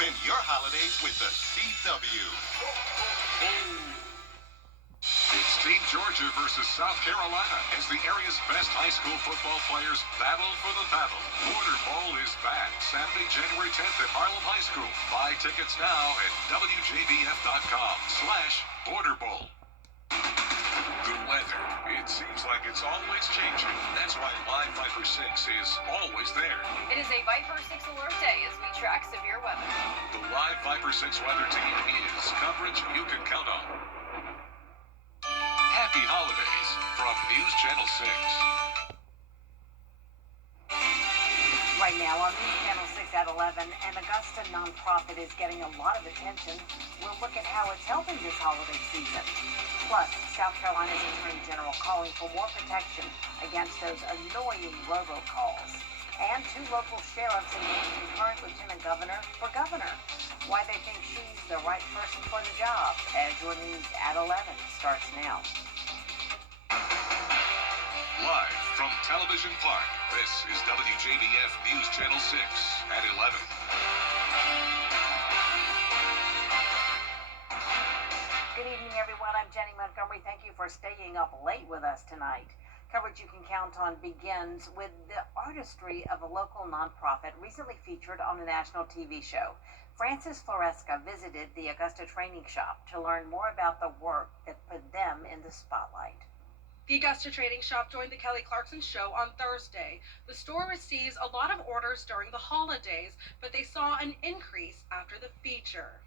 Spend your holidays with the CW. It's Team Georgia versus South Carolina as the area's best high school football players battle for the battle. Border Bowl is back Saturday, January 10th at Harlem High School. Buy tickets now at WJBF.com/Border Bowl. The weather, it seems like it's always changing. That's why Live Viper 6 is always there. It is a Viper 6 alert day as we track severe weather. The Live Viper 6 weather team is coverage you can count on. Happy holidays from News Channel 6. Right now on News Channel 6 at 11, an Augusta nonprofit is getting a lot of attention. We'll look at how it's helping this holiday season. Plus, South Carolina's Attorney General calling for more protection against those annoying robocalls. And 2 local sheriffs engaged the current Lieutenant Governor for governor. Why they think she's the right person for the job, as your News at 11 starts now. Live from Television Park, this is WJBF News Channel 6 at 11. Good evening, everyone. I'm Jenny Montgomery. Thank you for staying up late with us tonight. Coverage you can count on begins with the artistry of a local nonprofit recently featured on a national TV show. Frances Floresca visited the Augusta Training Shop to learn more about the work that put them in the spotlight. The Augusta Trading Shop joined the Kelly Clarkson Show on Thursday. The store receives a lot of orders during the holidays, but they saw an increase after the feature.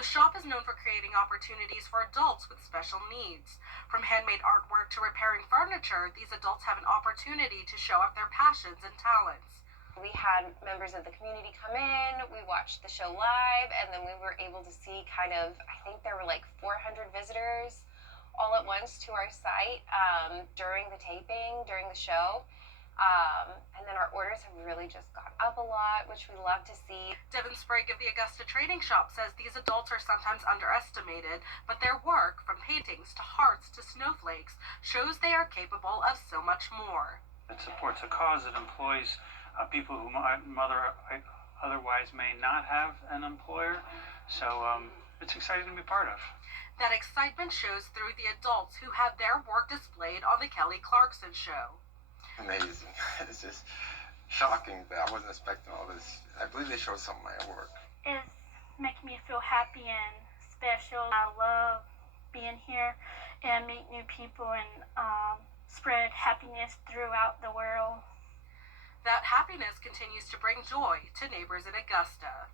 The shop is known for creating opportunities for adults with special needs. From handmade artwork to repairing furniture, these adults have an opportunity to show off their passions and talents. We had members of the community come in, we watched the show live, and then we were able to see I think there were like 400 visitors all at once to our site during the taping, during the show. And then our orders have really just gone up a lot, which we love to see. Devin Sprague of the Augusta Trading Shop says these adults are sometimes underestimated, but their work, from paintings to hearts to snowflakes, shows they are capable of so much more. It supports a cause that employs people who otherwise may not have an employer, so it's exciting to be part of. That excitement shows through the adults who had their work displayed on the Kelly Clarkson Show. Amazing. It's just shocking that I wasn't expecting all this. I believe they showed some of my work. It's making me feel happy and special. I love being here and meet new people and spread happiness throughout the world. That happiness continues to bring joy to neighbors in Augusta.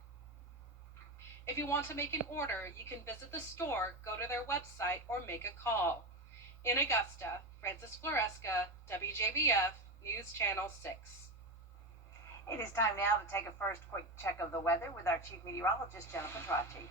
If you want to make an order, you can visit the store, go to their website, or make a call. In Augusta, Frances Floresca, WJBF, News Channel 6. It is time now to take a first quick check of the weather with our Chief Meteorologist, Jennifer Tracci.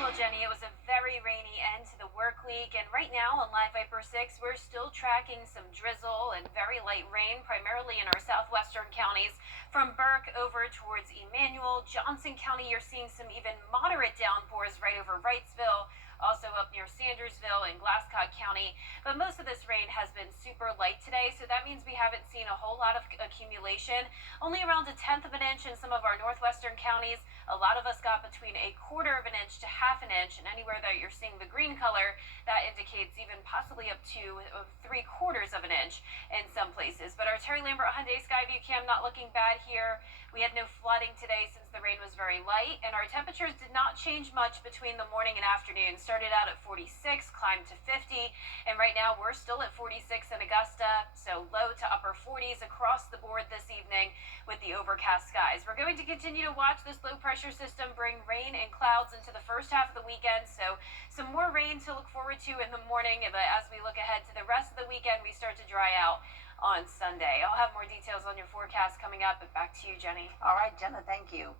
Well, Jenny, it was a very rainy end to the work week, and right now on Live Viper 6, we're still tracking some drizzle and very light rain, primarily in our southwestern counties. From Burke over towards Emmanuel, Johnson County, you're seeing some even moderate downpours right over Wrightsville, also up near Sandersville and Glasscock County. But most of this rain has been super light today, so that means we haven't seen a whole lot of accumulation. Only around 1/10 of an inch in some of our northwestern counties. A lot of us got between 1/4 of an inch to 1/2 an inch, and anywhere that you're seeing the green color, that indicates even possibly up to 3/4 of an inch in some places. But our Terry Lambert Hyundai Skyview cam not looking bad here. We had no flooding today since the rain was very light, and our temperatures did not change much between the morning and afternoon. Started out at 46, climbed to 50, and right now we're still at 46 in Augusta, so low to upper 40s across the board this evening with the overcast skies. We're going to continue to watch this low pressure system bring rain and clouds into the first half of the weekend, so some more rain to look forward to in the morning, but as we look ahead to the rest of the weekend, we start to dry out on Sunday. I'll have more details on your forecast coming up, but back to you, Jenny. All right, Jenna, thank you.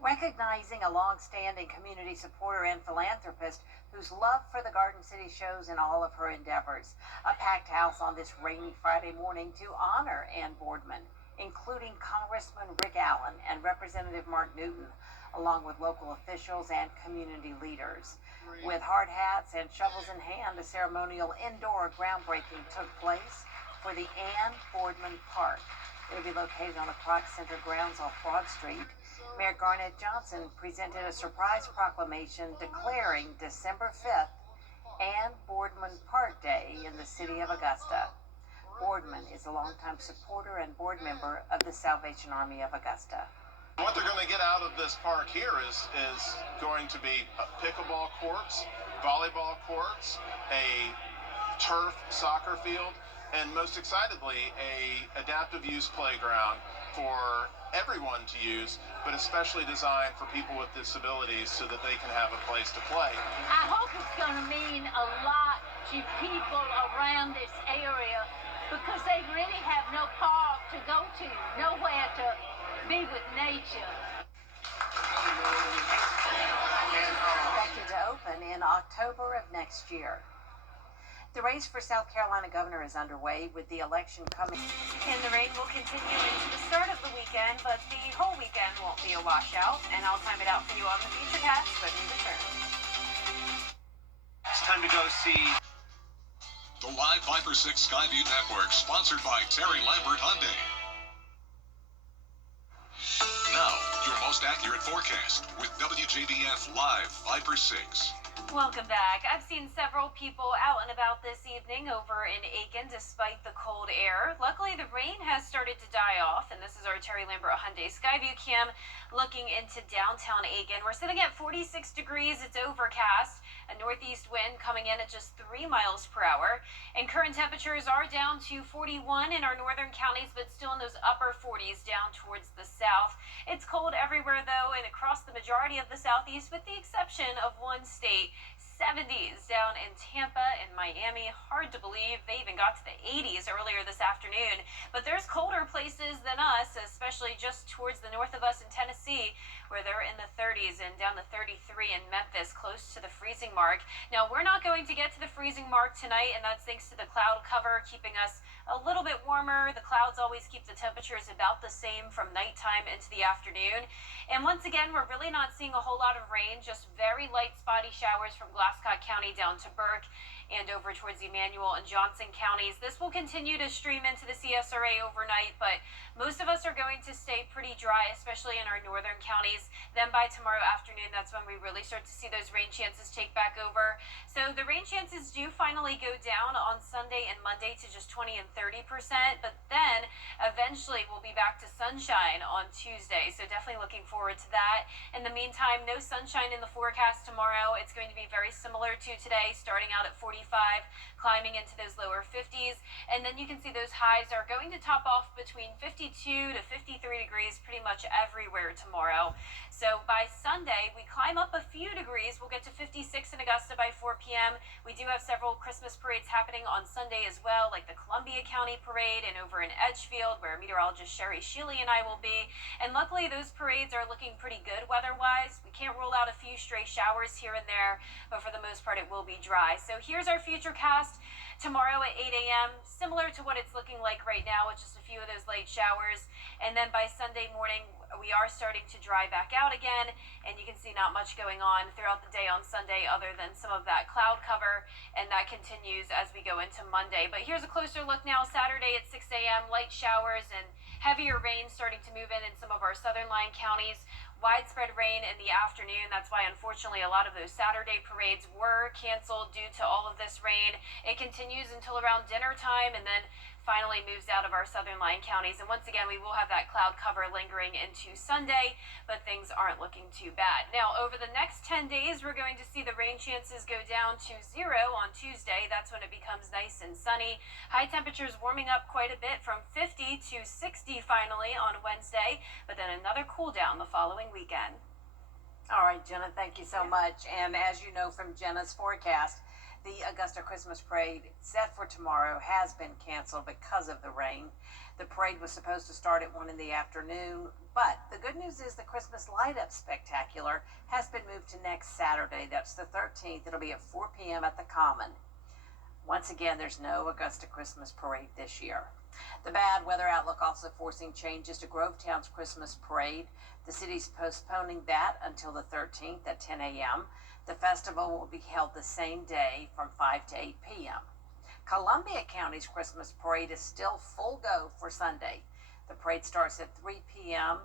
Recognizing a long-standing community supporter and philanthropist whose love for the Garden City shows in all of her endeavors. A packed house on this rainy Friday morning to honor Ann Boardman, including Congressman Rick Allen and Representative Mark Newton, along with local officials and community leaders. With hard hats and shovels in hand, a ceremonial indoor groundbreaking took place for the Ann Boardman Park. It will be located on the Kroc Center grounds off Broad Street. Mayor Garnett Johnson presented a surprise proclamation declaring December 5th and Boardman Park Day in the city of Augusta. Boardman is a longtime supporter and board member of the Salvation Army of Augusta. What they're going to get out of this park here is going to be pickleball courts, volleyball courts, a turf soccer field, and most excitedly, a adaptive use playground for everyone to use, but especially designed for people with disabilities so that they can have a place to play. I hope it's going to mean a lot to people around this area because they really have no park to go to, nowhere to be with nature. Expected to open in October of next year. The race for South Carolina governor is underway with the election coming. And the rain will continue into the start of the weekend, but the whole weekend won't be a washout. And I'll time it out for you on the Futurecast when we return. It's time to go see The Live Viper 6 Skyview Network, sponsored by Terry Lambert Hyundai. Now, your most accurate forecast with WJBF Live Viper 6. Welcome back. I've seen several people out and about this evening over in Aiken despite the cold air. Luckily, the rain has started to die off, and this is our Terry Lambert Hyundai Skyview cam looking into downtown Aiken. We're sitting at 46 degrees. It's overcast. A northeast wind coming in at just 3 miles per hour. And current temperatures are down to 41 in our northern counties, but still in those upper 40s down towards the south. It's cold everywhere, though, and across the majority of the southeast, with the exception of one state. 70s down in Tampa and Miami. Hard to believe they even got to the 80s earlier this afternoon. But there's colder places than us, especially just towards the north of us in Tennessee, where they're in the 30s and down to 33 in Memphis, close to the freezing mark. Now, we're not going to get to the freezing mark tonight, and that's thanks to the cloud cover keeping us a little bit warmer. The clouds always keep the temperatures about the same from nighttime into the afternoon. And once again, we're really not seeing a whole lot of rain, just very light spotty showers from Glasscock County down to Burke and over towards Emmanuel and Johnson counties. This will continue to stream into the CSRA overnight, but most of us are going to stay pretty dry, especially in our northern counties. Then by tomorrow afternoon, that's when we really start to see those rain chances take back over. So the rain chances do finally go down on Sunday and Monday to just 20 and 30%, but then eventually we'll be back to sunshine on Tuesday. So definitely looking forward to that. In the meantime, no sunshine in the forecast tomorrow. It's going to be very similar to today, starting out at 45, climbing into those lower 50s. And then you can see those highs are going to top off between 52 to 53 degrees pretty much everywhere tomorrow. So by Sunday, we climb up a few degrees. We'll get to 56 in Augusta by 4 p.m. We do have several Christmas parades happening on Sunday as well, like the Columbia County Parade and over in Edgefield, where meteorologist Sherry Shealy and I will be. And luckily, those parades are looking pretty good weather-wise. We can't rule out a few stray showers here and there, but for the most part, it will be dry. So here's our Futurecast tomorrow at 8 a.m., similar to what it's looking like right now with just a few of those light showers. And then by Sunday morning, we are starting to dry back out again, and you can see not much going on throughout the day on Sunday other than some of that cloud cover, and that continues as we go into Monday. But here's a closer look now. Saturday at 6 a.m., light showers and heavier rain starting to move in some of our southern line counties. Widespread rain in the afternoon. That's why, unfortunately, a lot of those Saturday parades were canceled due to all of this rain. It continues until around dinner time and then finally moves out of our southern line counties. And once again, we will have that cloud cover lingering into Sunday, but things aren't looking too bad. Now, over the next 10 days, we're going to see the rain chances go down to 0 on Tuesday. That's when it becomes nice and sunny. High temperatures warming up quite a bit from 50 to 60 finally on Wednesday, but then another cool down the following weekend. All right, Jenna, thank you so much. And as you know from Jenna's forecast, the Augusta Christmas Parade set for tomorrow has been canceled because of the rain. The parade was supposed to start at 1 in the afternoon, but the good news is the Christmas Light Up Spectacular has been moved to next Saturday. That's the 13th. It'll be at 4 p.m. at the Common. Once again, there's no Augusta Christmas Parade this year. The bad weather outlook also forcing changes to Grovetown's Christmas Parade. The city's postponing that until the 13th at 10 a.m. The festival will be held the same day from 5 to 8 p.m. Columbia County's Christmas Parade is still full go for Sunday. The parade starts at 3 p.m.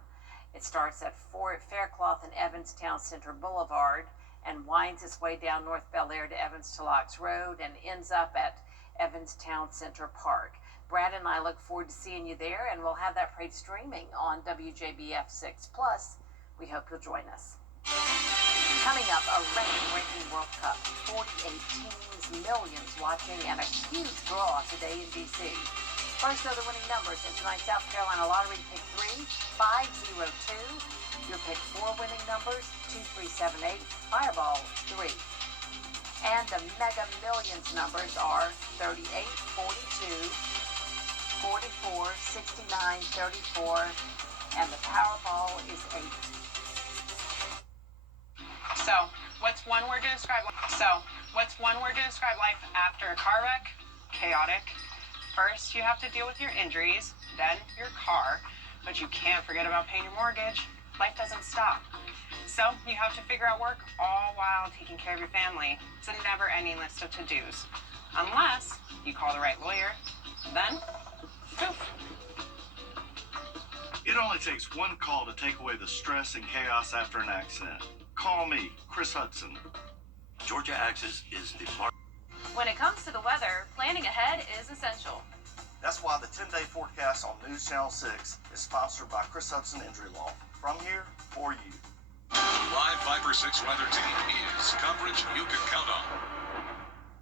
It starts at Faircloth and Evans Town Center Boulevard and winds its way down North Bel Air to Evans to Locks Road and ends up at Evans Town Center Park. Brad and I look forward to seeing you there, and we'll have that parade streaming on WJBF 6 Plus. We hope you'll join us. Coming up, a record-breaking World Cup, 48 teams, millions watching, and a huge draw today in D.C. First are the winning numbers in tonight's South Carolina Lottery. Pick 3, 502. Your pick 4 winning numbers, 2378, Fireball 3. And the Mega Millions numbers are 38, 42, 44, 69, 34, and the Powerball is 8. So, what's one word to describe life after a car wreck? Chaotic. First, you have to deal with your injuries, then your car, but you can't forget about paying your mortgage. Life doesn't stop. So, you have to figure out work all while taking care of your family. It's a never-ending list of to-dos. Unless you call the right lawyer, then, poof. It only takes one call to take away the stress and chaos after an accident. Call me, Chris Hudson. Georgia Access is the When it comes to the weather, planning ahead is essential. That's why the 10-day forecast on News Channel 6 is sponsored by Chris Hudson Injury Law. From here, for you. Live 5/6 weather team is coverage you can count on.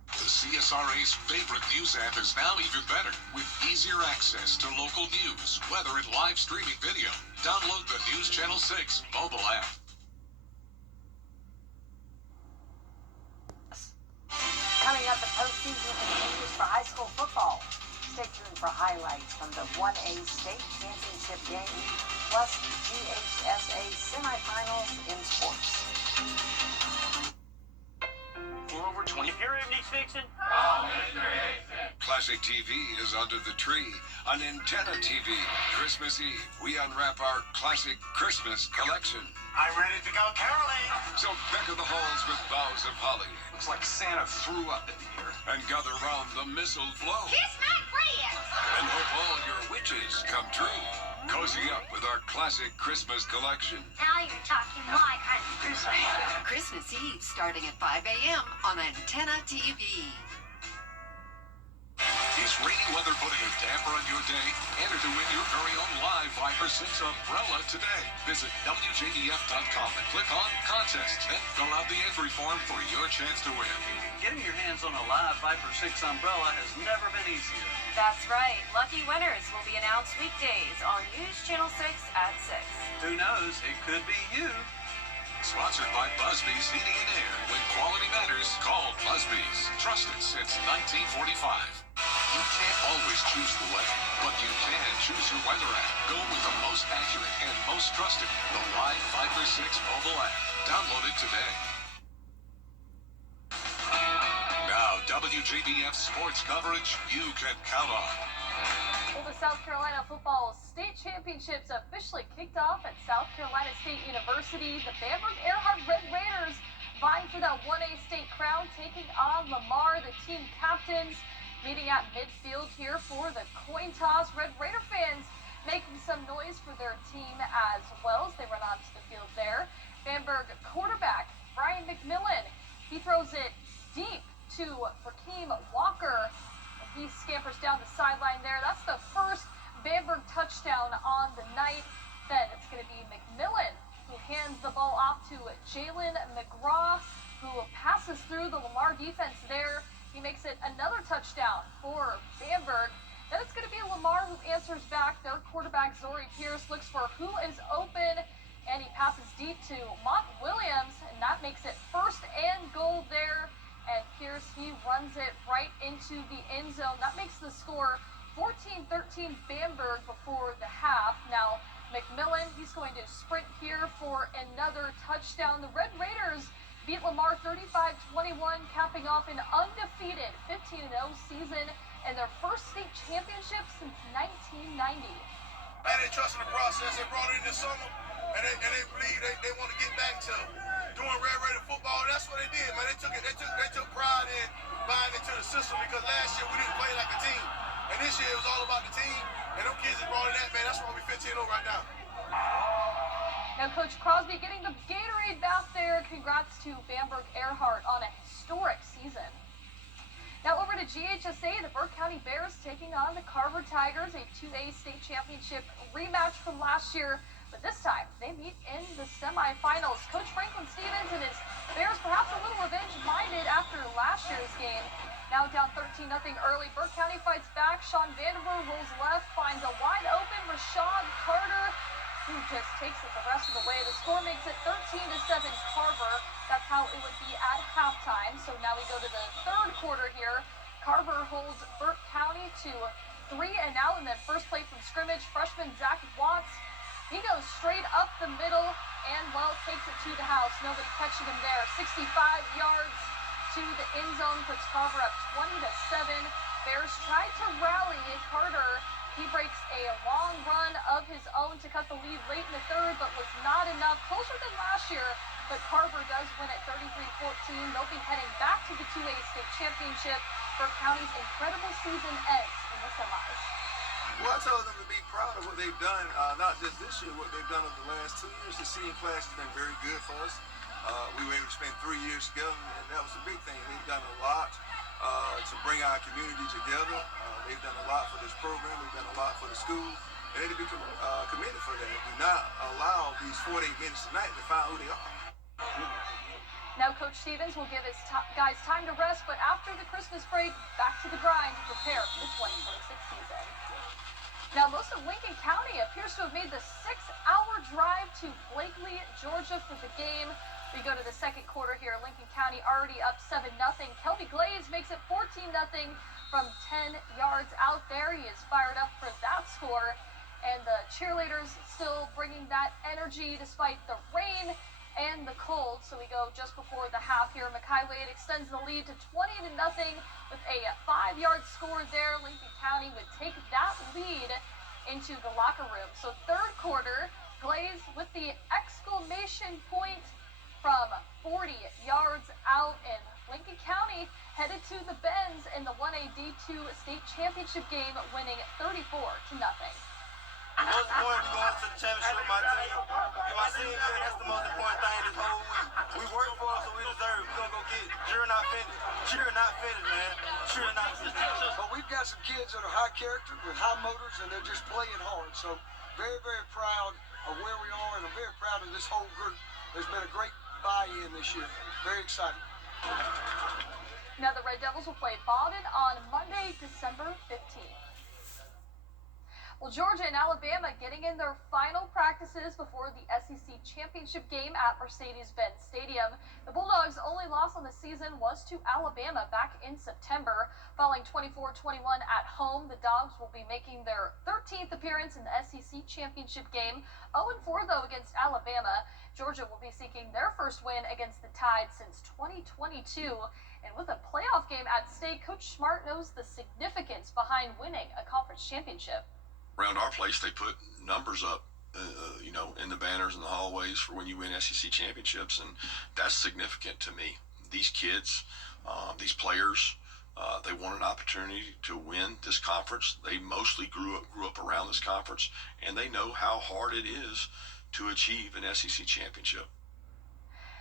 The CSRA's favorite news app is now even better with easier access to local news, weather, and live streaming video. Download the News Channel 6 mobile app. Coming up, the postseason continues for high school football. Stay tuned for highlights from the 1A state championship game, plus GHSA semifinals in sports. For over 20 If your evening's fixing, Classic TV is under the tree on Antenna TV. Christmas Eve, we unwrap our classic Christmas collection. I'm ready to go caroling. So deck of the halls with boughs of holly Looks like Santa threw up in the air. and gather round the missile flow. Kiss my friends! And hope all your wishes come true. Cozy up with our classic Christmas collection. Now you're talking my kind of Christmas. Christmas Eve starting at 5 a.m. on Antenna TV. Is rainy weather putting a damper on your day? Enter to win your very own live 5/6 umbrella today. Visit WJBF.com and click on Contest. Then fill out the entry form for your chance to win. getting your hands on a live 5/6 umbrella has never been easier. That's right. Lucky winners will be announced weekdays on News Channel 6 at 6. Who knows? It could be you. Sponsored by Busby's Heating and Air. When quality matters, call Busby's. Trusted since 1945. You can't always choose the weather, but you can choose your weather app. Go with the most accurate and most trusted, the Live 5/6 mobile app. Download it today. Now, WJBF sports coverage you can count on. Well, the South Carolina football state championships officially kicked off at South Carolina State University. The Bamberg Earhart Red Raiders vying for that 1A state crown, taking on Lamar, the team captains. Meeting at midfield here for the coin toss. Red Raider fans making some noise for their team as well as they run onto the field there. Bamberg quarterback Brian McMillan, he throws it deep to Rakeem Walker. He scampers down the sideline there. That's the first Bamberg touchdown on the night. Then it's going to be McMillan who hands the ball off to Jalen McGraw, who passes through the Lamar defense there. He makes it another touchdown for Bamberg. Then it's going to be Lamar who answers back. Their quarterback, Zori Pierce, looks for who is open, and he passes deep to Mont Williams, and that makes it 1st and goal there. And Pierce, he runs it right into the end zone. That makes the score 14-13 Bamberg before the half. Now, McMillan, he's going to sprint here for another touchdown. The Red Raiders beat Lamar 35-21, capping off an undefeated 15-0 season and their first state championship since 1990. Man, they trust in the process. They brought it in this summer, and they believe they want to get back to doing Red Raider football. That's what they did, man. They took pride in buying into the system, because last year we didn't play like a team, and this year it was all about the team. And them kids that brought in that, man. That's why we're 15-0 right now. Now, Coach Crosby getting the Gatorade bath there. Congrats to Bamberg Earhart on a historic season. Now over to GHSA, the Burke County Bears taking on the Carver Tigers, a 2A state championship rematch from last year. But this time, they meet in the semifinals. Coach Franklin Stevens and his Bears perhaps a little revenge-minded after last year's game. Now down 13-0 early, Burke County fights back. Sean Vanderver rolls left, finds a wide-open Rashad Carter, who just takes it the rest of the way. The score makes it 13-7 Carver. That's how it would be at halftime. So now we go to the third quarter here. Carver holds Burke County to 3 and out, and then first play from scrimmage, freshman Zach Watts. He goes straight up the middle and, well, takes it to the house. Nobody catching him there. 65 yards to the end zone, puts Carver up 20-7. Bears try to rally. Carter, he breaks a long run of his own to cut the lead late in the third, but was not enough. Closer than last year, but Carver does win at 33-14. They'll be heading back to the 2A state championship. Burke County's incredible season ends in the semis. Well, I told them to be proud of what they've done, not just this year, what they've done over the last 2 years. The senior class has been very good for us. We were able to spend 3 years together, and that was a big thing. They've done a lot to bring our community together. They've done a lot for this program. They've done a lot for the school. And they need to be committed for that. Do not allow these 48 minutes tonight to find who they are. Now Coach Stevens will give his guys time to rest, but after the Christmas break, back to the grind to prepare for the 2026 season. Now, most of Lincoln County appears to have made the 6-hour drive to Blakely, Georgia for the game. We go to the second quarter here. Lincoln County already up 7-0. Kelby Glaze makes it 14-0 from 10 yards out there. He is fired up for that score. And the cheerleaders still bringing that energy despite the rain and the cold. So we go just before the half here. Mackay Wade extends the lead to 20-0 with a 5-yard score there. Lincoln County would take that lead into the locker room. So third quarter, Glaze with the exclamation point from 40 yards out, and Lincoln County headed to the Benz in the 1A D2 state championship game, winning 34-0. Most important, we going to the championship with my team. If I see him here, that's the most important thing this whole week. We work for it, so we deserve it. We're going to go get it. Cheer not finished. Cheer not finished, man. Cheer not finished. But we've got some kids that are high character with high motors, and they're just playing hard. So very, very proud of where we are, and I'm very proud of this whole group. There's been a great buy-in this year. Very exciting. Now the Red Devils will play Bowden on Monday, December 15th. Well, Georgia and Alabama getting in their final practices before the SEC championship game at Mercedes-Benz Stadium. The Bulldogs' only loss on the season was to Alabama back in September. Falling 24-21 at home, the Dogs will be making their 13th appearance in the SEC championship game. 0-4 though against Alabama. Georgia will be seeking their first win against the Tide since 2022. And with a playoff game at stake, Coach Smart knows the significance behind winning a conference championship. Around our place, they put numbers up, in the banners in the hallways for when you win SEC championships, and that's significant to me. These kids, these players, they want an opportunity to win this conference. They mostly grew up around this conference, and they know how hard it is to achieve an SEC championship.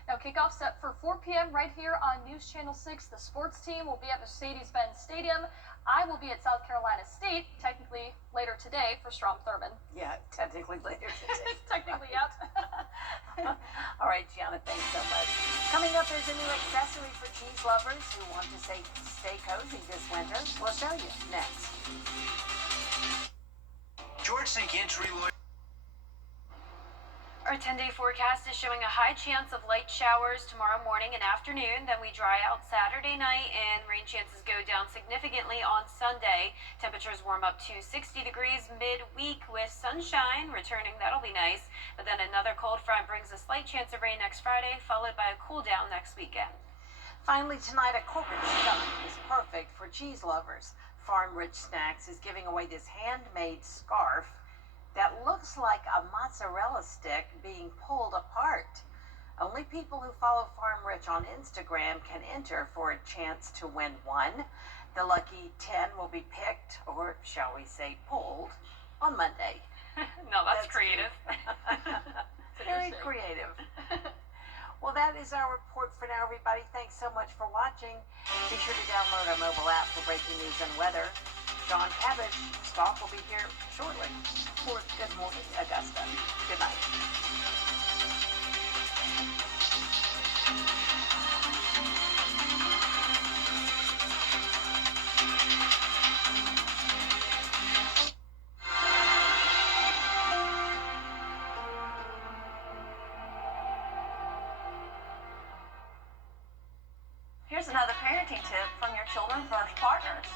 Now, kickoff set for 4 p.m. right here on News Channel 6. The sports team will be at Mercedes-Benz Stadium. I will be at South Carolina State, technically later today, for Strom Thurmond. Yeah, technically later today. Technically, yep. All right, Gianna, thanks so much. Coming up is a new accessory for cheese lovers who want to stay cozy this winter. We'll show you next. George Sink Entry Lawyer. Our 10-day forecast is showing a high chance of light showers tomorrow morning and afternoon. Then we dry out Saturday night, and rain chances go down significantly on Sunday. Temperatures warm up to 60 degrees midweek with sunshine returning. That'll be nice. But then another cold front brings a slight chance of rain next Friday, followed by a cool down next weekend. Finally tonight, a corporate stunt is perfect for cheese lovers. Farm Rich Snacks is giving away this handmade scarf that looks like a mozzarella stick being pulled apart. Only people who follow Farm Rich on Instagram can enter for a chance to win one. The lucky 10 will be picked, or shall we say pulled, on Monday. No, that's creative. Very creative. Well, that is our report for now, everybody. Thanks so much for watching. Be sure to download our mobile app for breaking news and weather. John Cabbage, Spock, will be here shortly for Good Morning Augusta. Good night. Here's another parenting tip from your Children First partners.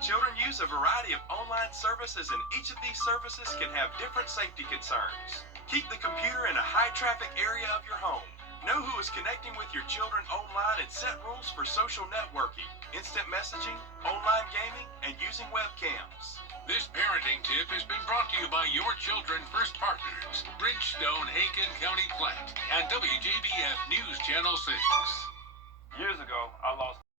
Children use a variety of online services, and each of these services can have different safety concerns. Keep the computer in a high-traffic area of your home. Know who is connecting with your children online and set rules for social networking, instant messaging, online gaming, and using webcams. This parenting tip has been brought to you by your Children First partners, Bridgestone, Aiken County Platte, and WJBF News Channel 6.